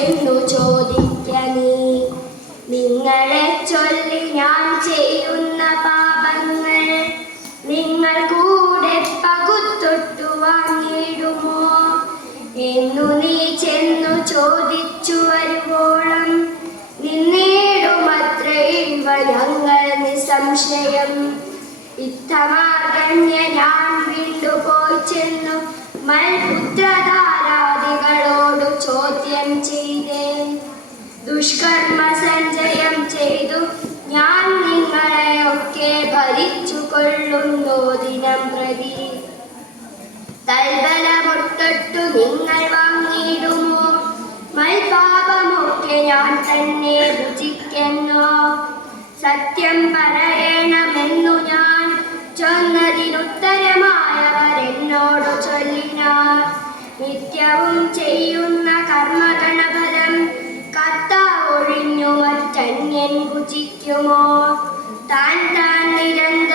എന്നു ചോദിക്ക നീ. നിങ്ങളെ ചൊല്ലി ഞാൻ ചെയ്യുന്ന പാപങ്ങൾ നിങ്ങൾ കൂടെ പകുത്തൊട്ടു വാങ്ങിയിടുമോ എന്നു നീ ചെന്നു ചോദിച്ചു വരുവോളം നിന്നേടുമത്രേ ഇവ ഞങ്ങൾ നിസ്സംശയം. ഇത്തമാർഗണ്യ ഞാൻ വീണ്ടുപോയി ചെന്നു മൽപുത്രധാരാദികളോടു ചോദ്യം ചെയ്തേൻ. ദുഷ്കർമ്മ സഞ്ചയം ചെയ്തു ഞാൻ നിങ്ങളെയൊക്കെ ഭരിച്ചു കൊള്ളുന്നു ദിനം പ്രതി. തൽബലമൊട്ടു നിങ്ങൾ വാങ്ങിയിടുമോ മൽപാപമൊക്കെ ഞാൻ തന്നെ ഭുജിക്കുന്നു. സത്യം പറയണമെന്നു ഞാൻ ചൊന്നതിനുത്തരമായവരെന്നോടു ചൊല്ലിനാർ. നിത്യവും ചെയ്യുന്ന കർമ്മഗണഫലം കർത്താവൊഴിഞ്ഞു മറ്റന്യൻ ഭുജിക്കുമോ? താൻ താൻ നിരന്തരം